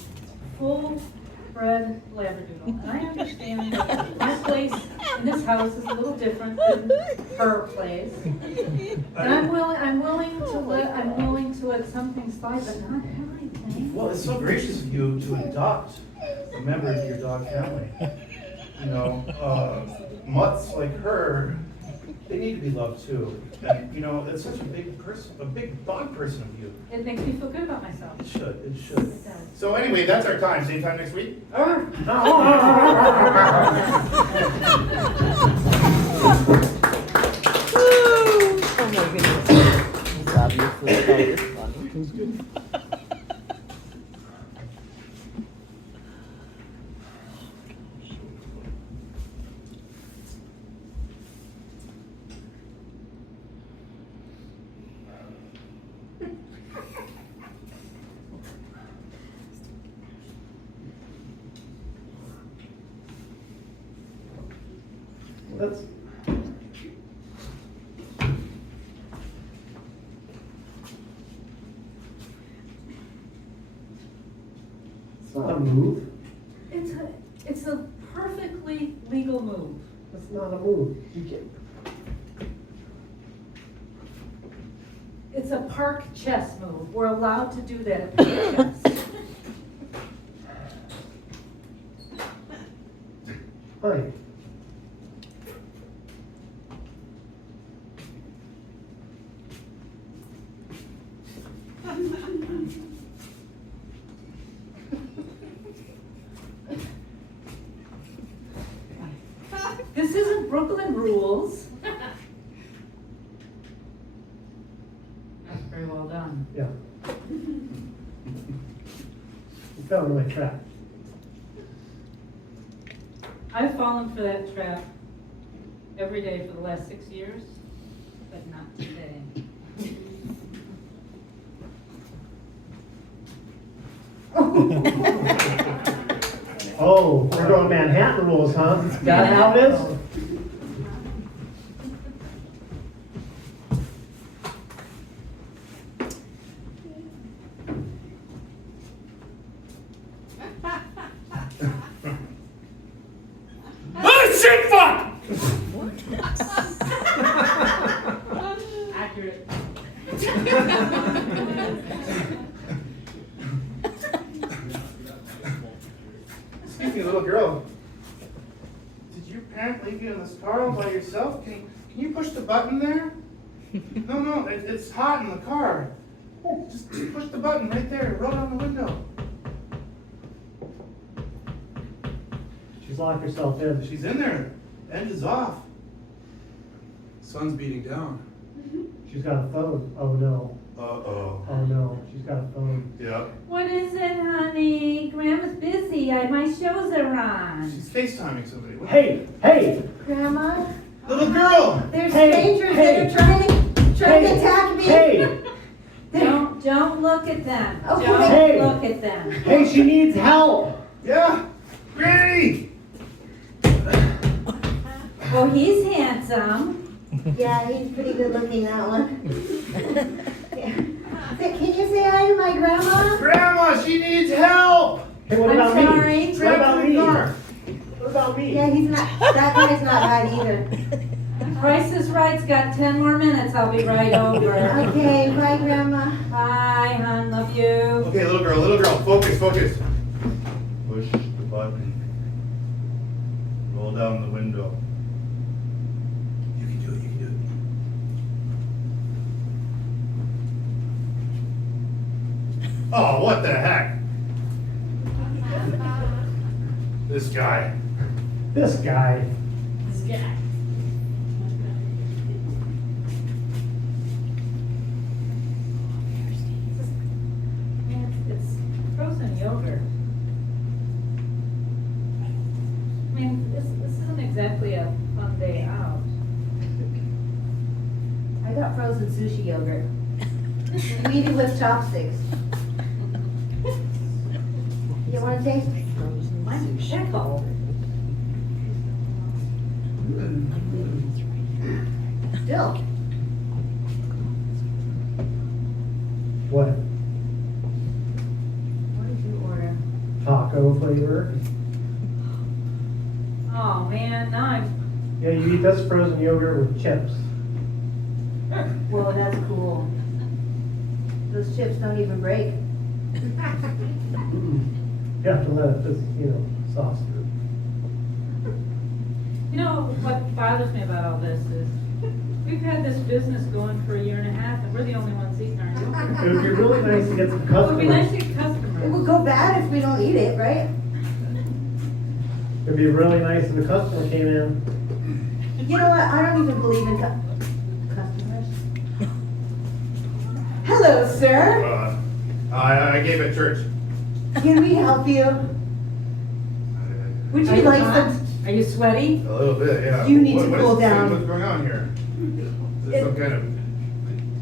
full-bred Labradoodle, and I understand that my place in this house is a little different than her place. And I'm willing to let some things slide, but not everything. Well, it's so gracious of you to adopt a member of your dog family. You know, mutts like her, they need to be loved too. And, you know, it's such a big dog person of you. It makes me feel good about myself. It should. It does. So anyway, that's our time. Same time next week? Oh my goodness. It's obviously always funny. That's. It's not a move. It's a perfectly legal move. That's not a move. You get. It's a park chess move. We're allowed to do that at park chess. Honey. This isn't Brooklyn rules. That's very well done. Yeah. You fell into my trap. I've fallen for that trap every day for the last 6 years, but not today. Oh, we're going Manhattan rules, huh? Is that how it is? Oh, shit, fuck! Accurate. Excuse me, little girl. Did your parent leave you in this car all by yourself? Can you push the button there? No, it's hot in the car. Just push the button right there, roll down the window. She's locked herself in. She's in there. The engine's off. Sun's beating down. She's got a phone. Oh no. Uh-oh. Oh no. She's got a phone. Yeah. What is it, honey? Grandma's busy. My shows are on. She's FaceTiming somebody. What? Hey! Hey! Grandma, Little girl! there's Hey, strangers hey, that are trying to Hey! attack me. Hey! Don't look at them. Okay. Don't Hey. look at them. Hey! She needs help. Yeah! Granny! Well, he's handsome. Yeah, he's pretty good looking, that one. Yeah. Can you say hi to my grandma? Grandma, she needs help! Hey, what I'm about me? sorry. What about me? Car. What about me? Yeah, he's not, that guy's not hot either. Price is Right's got 10 more minutes, I'll be right over. Okay, bye, grandma. Bye, hon, love you. Okay, little girl, focus. Push the button. Roll down the window. You can do it. Oh, what the heck? This guy. This guy. It's frozen yogurt. I mean, this isn't exactly a fun day out. I got frozen sushi yogurt. You eat it with chopsticks. You wanna taste? Mine's pickle. Still. What? What did you order? Taco flavor? Oh, man, now I'm, Yeah, you eat this frozen yogurt with chips. Whoa, that's cool. Those chips don't even break. You have to let it just, sauce through. you know, what bothers me about all this is, we've had this business going for 1.5 years, and we're the only ones eating our yogurt. It would be really nice to get some It would be nice customers. to get customers. It would go bad if we don't eat it, right? It'd be really nice if a customer came in. You know what? I don't even believe in customers. Hello, sir. I gave it church. Can we help you? Would Are you you like hot? some? Are you sweaty? A little bit, yeah. You need to What is cool this down. thing? What's going on here? Is this some kind of...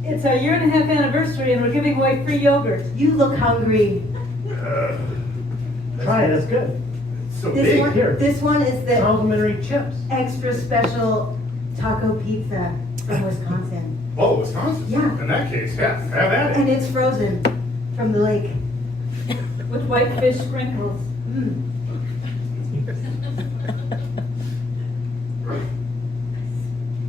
It's our 1.5 year anniversary, and we're giving away free yogurt. You look hungry. Try it, it's good. It's so This big. one, here. this one is the Complimentary chips. extra special taco pizza from Wisconsin. Oh, Wisconsin? Yeah. In that case, yeah, have at And it. it's frozen from the lake. With white fish sprinkles. Mm.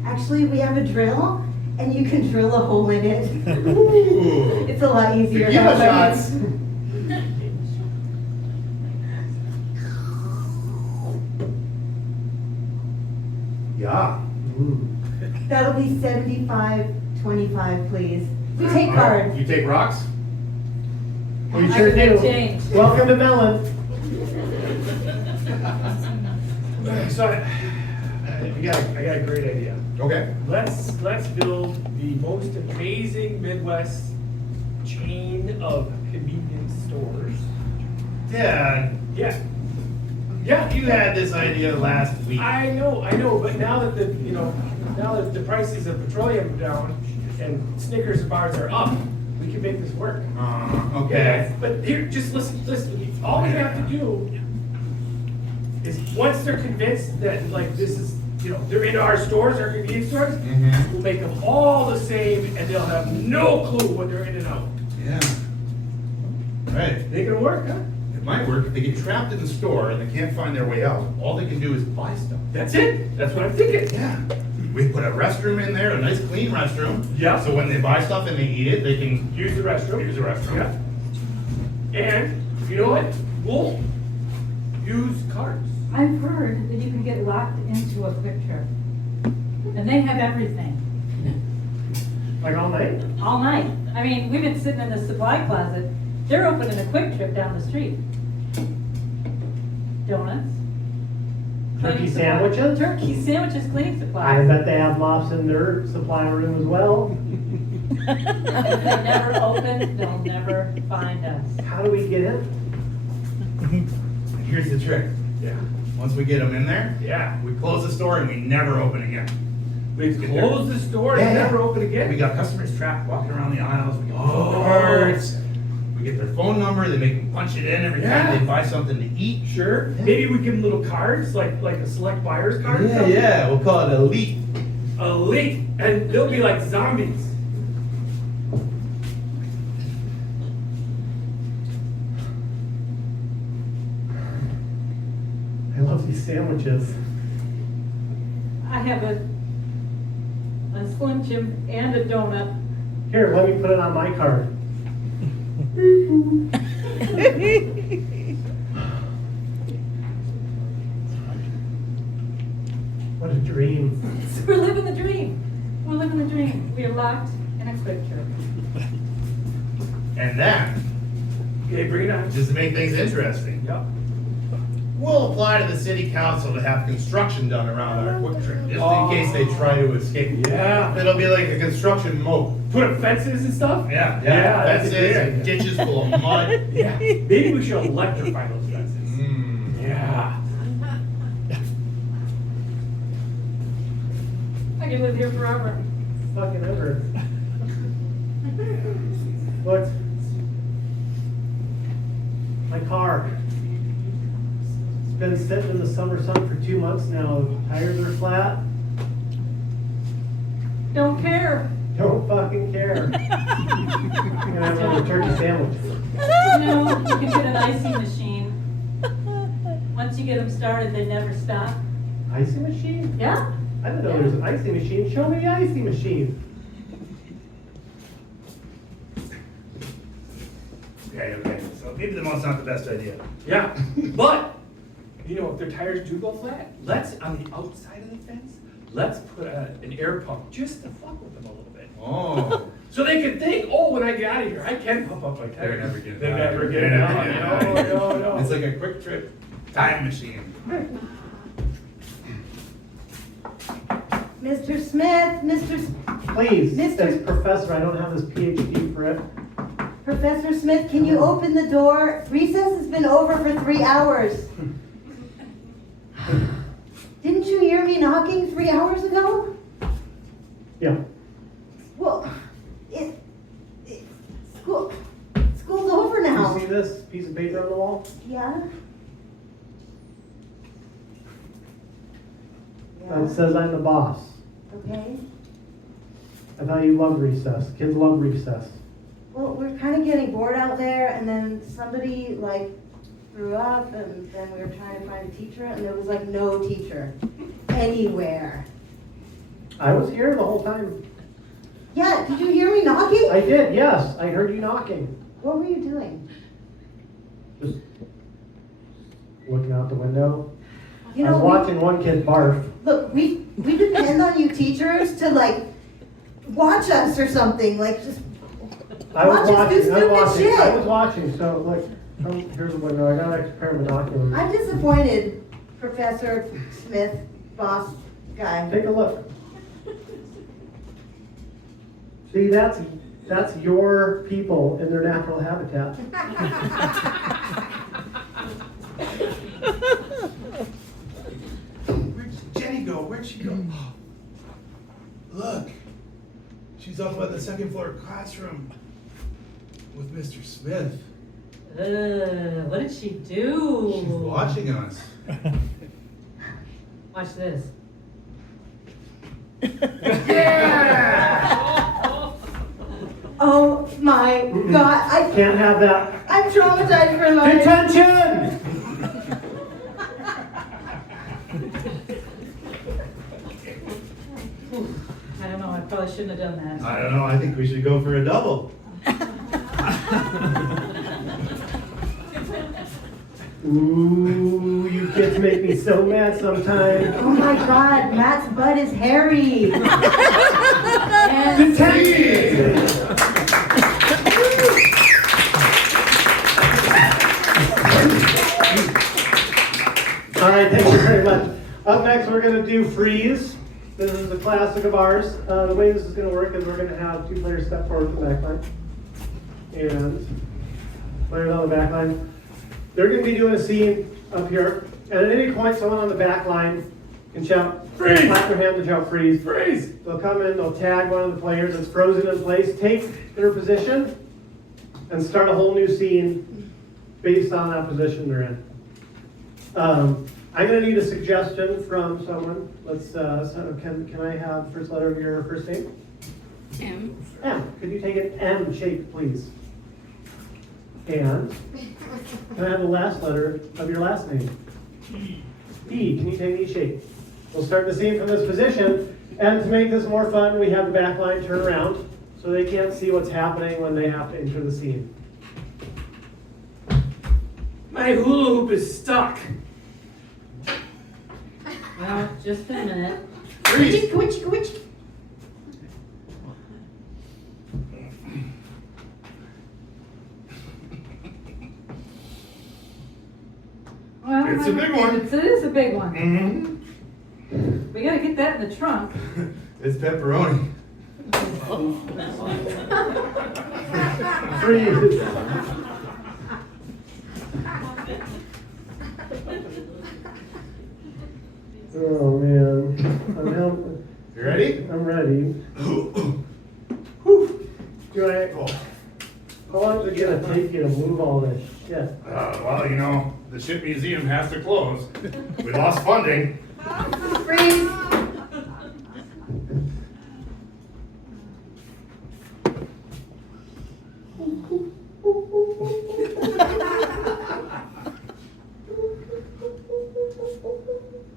Actually, we have a drill, and you can drill a hole in it. Ooh. It's a lot easier. Give that us way. shots. Yeah. That'll be 75-25, please. We take card. You take rocks? We I sure can make do. change. Welcome to Mellon. So I got a great idea. Okay. Let's build the most amazing Midwest chain of convenience stores. Dad, Yeah, you had this idea last week. I know, but now that the prices of petroleum are down and Snickers bars are up, we can make this work. Okay. But here, just listen. All we have to do is once they're convinced that like this is, they're in our stores, our convenience stores, Mhm. we'll make them all the same and they'll have no clue when they're in and out. Yeah. Right. They can work, huh? It might work if they get trapped in the store and they can't find their way out. All they can do is buy stuff. That's it. That's what I'm thinking. Yeah. We put a restroom in there, a nice clean restroom. Yeah. So when they buy stuff and they eat it, they can Use the restroom. use the restroom. Yeah. And you know what? We'll use cards. I've heard that you can get locked into a Quick Trip. And they have everything, Like all night? all night. I mean, we've been sitting in the supply closet. They're opening a Quick Trip down the street. Donuts. Turkey cleaning supplies. sandwiches? Turkey sandwiches, cleaning I supplies. bet they have mops in their supply room as well. If they never open, they'll never find us. How do we get in? And here's the trick. Yeah. Once we get them in there, Yeah. we close the store and we never open again. We close the store and never open again. We got customers trapped walking around the aisles. We get Oh. cards. We get their phone number. They make them punch it in every time Yeah. they buy something to eat. Sure. Maybe we give them little cards, like a select buyer's card. or Yeah, something. yeah. We'll call it Elite. Elite, and they'll be like zombies. loves these sandwiches. I have a Slim Jim and a donut. Here, let me put it on my card. What a dream. So we're living the dream. We're living the dream. We are locked in a quick trip. And then, Okay, bring it on. just to make things interesting, Yep. we'll apply to the city council to have construction done around our quick trip, just in case they try to escape. Yeah. It'll be like a construction moat. Put up fences and stuff? Yeah, Yeah, that's a fences great and idea. ditches full of mud. Yeah. Maybe we should electrify those fences. Mm. Yeah. I can live here forever. Fucking ever. Look. My car. It's been sitting in the summer sun for 2 months now. Tires are flat. Don't care. Don't fucking care. I'm gonna have another turkey sandwich. No, you can get an icy machine. Once you get them started, they never stop. Icy machine? Yeah? I didn't know there was an icy machine. Show me the icy machine. Okay, so maybe the moat's not the best idea. Yeah. But, you know, if their tires do go flat, let's, on the outside of the fence, let's put an air pump just to fuck with them a little bit. Oh. So they can think, oh, when I get out of here, I can pump up my tires. They're never getting They out. never get They're out. never getting out. No. It's like a quick trip. Time machine. Mr. Smith, Please, Mr. as professor, I don't have this PhD for it. Professor Smith, can you open the door? Recess has been over for 3 hours. Didn't you hear me knocking 3 hours ago? Yeah. Well, school's over now. You see this piece of paper on the wall? Yeah? It says I'm the boss. Okay. I thought you loved recess. Kids love recess. Well, we're kind of getting bored out there, and then somebody like threw up, and then we were trying to find a teacher, and there was like no teacher anywhere. I was here the whole time. Yeah, did you hear me knocking? I did, yes. I heard you knocking. What were you doing? Just looking out the window. You I was know, watching one kid barf. look, we depend on you teachers to like watch us or something, like just I was watch us do watching. stupid shit. I was watching. So look, here's the window. I got an extra pair of binoculars. I'm disappointed, Professor Smith, boss guy. Take a look. See, that's your people in their natural habitat. Where'd Jenny go? Where'd she go? Look, she's up on the second floor classroom with Mr. Smith. What did she do? She's watching us. Watch this. Oh my God, Can't have that. I'm traumatized for life. Detention! I don't know, I probably shouldn't have done that. I don't know, I think we should go for a double. Ooh, you kids make me so mad sometimes. Oh my God, Matt's butt is hairy. And Detention! All right, thank you very much. Up next, we're going to do freeze. This is a classic of ours. The way this is going to work is we're going to have two players step forward to the back line. And players on the back line. They're going to be doing a scene up here. And at any point, someone on the back line can shout, Freeze! clap their hand to shout freeze. Freeze! They'll come in, they'll tag one of the players that's frozen in place, take their position, and start a whole new scene based on that position they're in. I'm going to need a suggestion from someone. Let's. Can I have the first letter of your first name? M. M. Could you take an M shape, please? And can I have the last letter of your last name? D, can you take the shape? We'll start the scene from this position, and to make this more fun, we have the back line turn around, so they can't see what's happening when they have to enter the scene. My hula hoop is stuck. Well, just a minute. Freeze. Well, It's a big one. It is a big one. Mm-hmm. We gotta get that in the trunk. It's pepperoni. Freeze. Oh, man. You ready? I'm ready. Do I, how long is it gonna take you to move all this shit? Well, you know, the ship museum has to close. We lost funding. Freeze.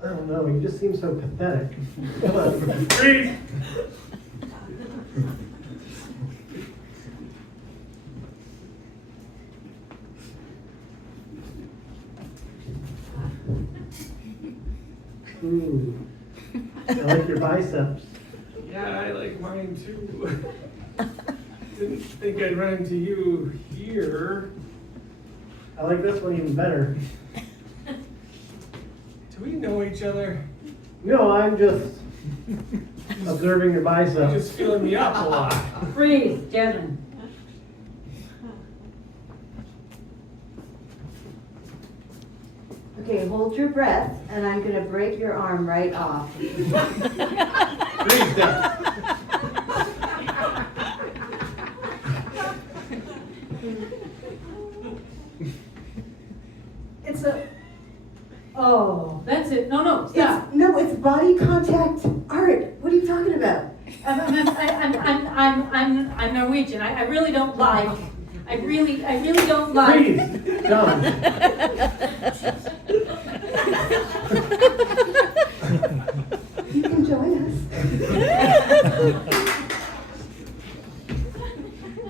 I don't know, you just seem so pathetic. Come on. Freeze. I like your biceps. Yeah, I like mine too. Didn't think I'd run into you here. I like this one even better. Do we know each other? No, I'm just observing your You're biceps. just filling me up a lot. Freeze, Jasmine. Okay, hold your breath, and I'm gonna break your arm right off. Freeze, Deb. It's a, oh, that's it. No, stop. It's body contact art. What are you talking about? I'm Norwegian. I really don't like. I really don't like. Freeze, done. You can join us.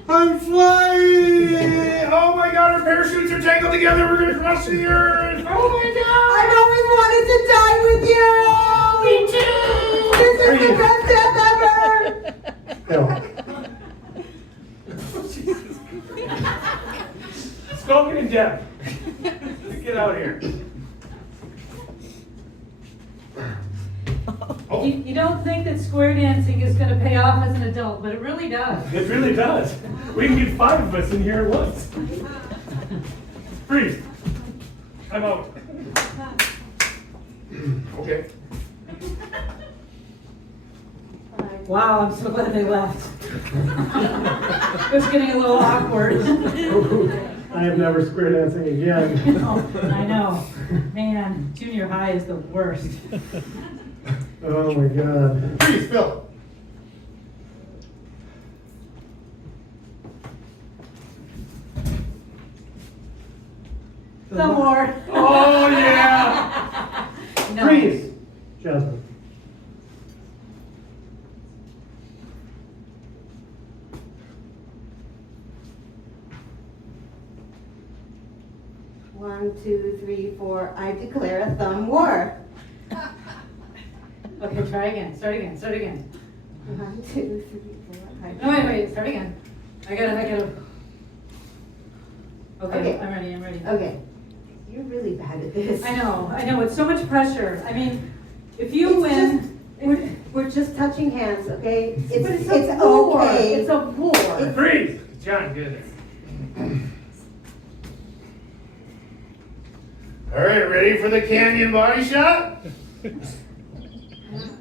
I'm flying! Oh my god, our parachutes are tangled together. We're gonna crush the earth. Oh my god! I've always wanted to die with you! Me too! This is the best death ever! Go. Spoken in depth. Get out here. You don't think that square dancing is going to pay off as an adult, but it really does. It really does. We can get 5 of us in here at once. Freeze. I'm out. Okay. Wow, I'm so glad they left. It was getting a little awkward. I am never square dancing again. Oh, I know. Man, junior high is the worst. Oh my god. Freeze, Phil. Some more. Oh, yeah. No. Freeze, Jasmine. One, two, three, four. I declare a thumb war. Okay, try again. Start again. 1, 2, 3, 4. No, wait. Start again. I gotta. Okay, I'm ready. Okay. You're really bad at this. I know. It's so much pressure. I mean, if you It's win, We're just touching hands, okay? but it's a war. okay. It's a war. Freeze. John, get it. All right, ready for the canyon body shot?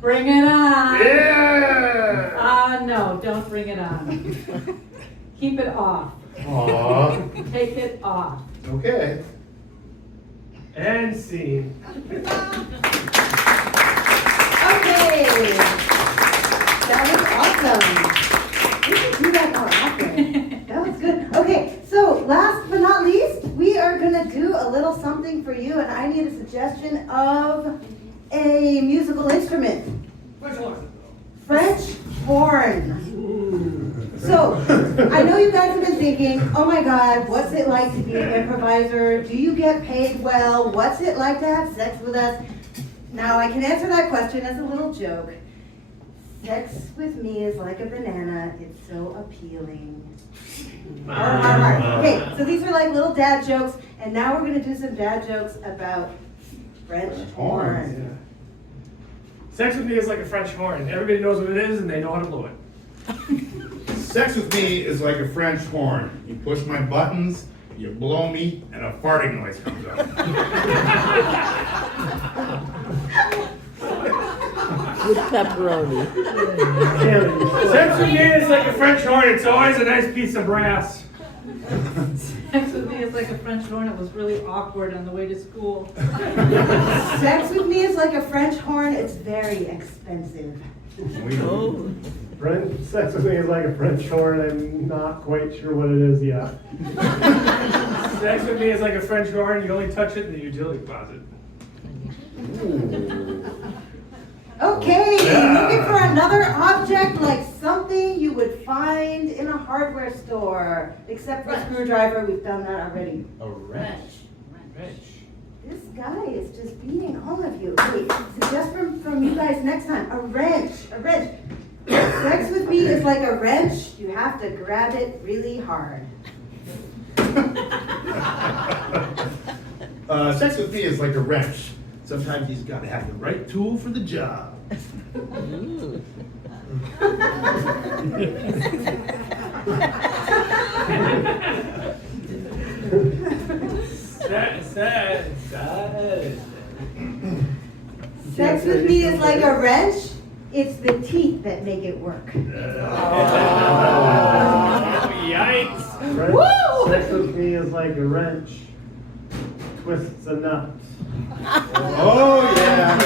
Bring it on. Yeah! No, don't bring it on. Keep it off. Aw. Take it off. Okay. And scene. Okay. That was awesome. We should do that more often. That was good. Okay, so last but not least, we are gonna do a little something for you, and I need a suggestion of a musical instrument. French horn. So, I know you guys have been thinking, oh my God, what's it like to be an improviser? Do you get paid well? What's it like to have sex with us? Now, I can answer that question as a little joke. Sex with me is like a banana, it's so appealing. Okay, so these are like little dad jokes, and now we're gonna do some dad jokes about French horn. Sex with me is like a French horn. Everybody knows what it is and they know how to blow it. Sex with me is like a French horn. You push my buttons, you blow me, and a farting noise comes out. With pepperoni. Sex with me is like a French horn. It's always a nice piece of brass. Sex with me is like a French horn. It was really awkward on the way to school. Sex with me is like a French horn, it's very expensive. Oh. Sex with me is like a French horn. I'm not quite sure what it is yet. Sex with me is like a French horn. You only touch it in the utility closet. Okay, looking for another object like something you would find in a hardware store. Except for a screwdriver, we've done that already. A wrench. This guy is just beating all of you. Wait, suggest from you guys next time. A wrench. Sex with me is like a wrench. You have to grab it really hard. Sex with me is like a wrench. Sometimes he's got to have the right tool for the job. Sex with me is like a wrench. It's the teeth that make it work. Yikes. Sex with me is like a wrench. Twists a nut. Oh, yeah.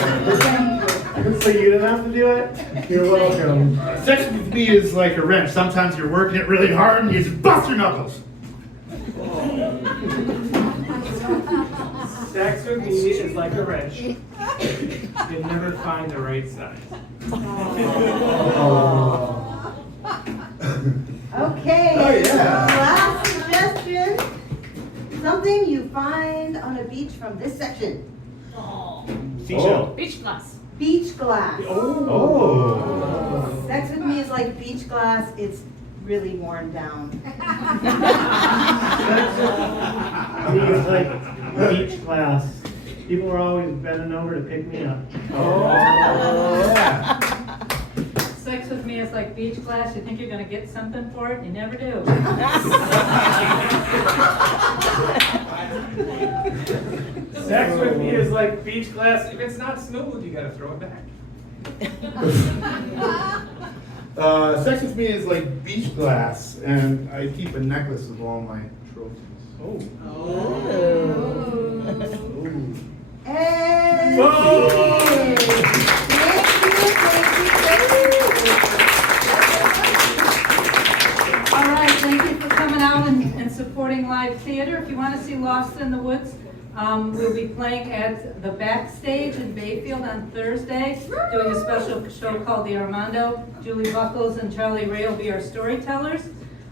So you didn't have to do it? You're welcome. Sex with me is like a wrench. Sometimes you're working it really hard and you just bust your knuckles. Sex with me is like a wrench. You never find the right size. Okay, Oh, yeah. last suggestion. Something you find on a beach from this section. Seashell. Beach glass. Beach glass. Oh. Sex with me is like beach glass. It's really worn down. Me is like beach class. People are always bending over to pick me up. Sex with me is like beach glass. You think you're gonna get something for it, you never do. Sex with me is like beach glass. If it's not smooth, you gotta throw it back. Sex with me is like beach glass, and I keep a necklace of all my trophies. And Whoa! thank you. All right, thank you for coming out and supporting live theater. If you want to see Lost in the Woods, we'll be playing at the Backstage in Bayfield on Thursday, doing a special show called The Armando. Julie Buckles and Charlie Ray will be our storytellers.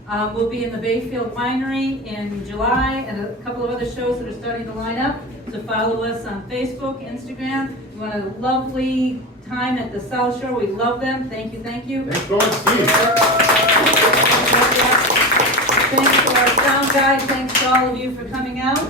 We'll be in the Bayfield Winery in July, and a couple of other shows that are starting to line up. So follow us on Facebook, Instagram. We want a lovely time at the South Shore. We love them. Thank you, thank you. Thanks, going to see you. Thanks to our sound guy. Thanks to all of you for coming out.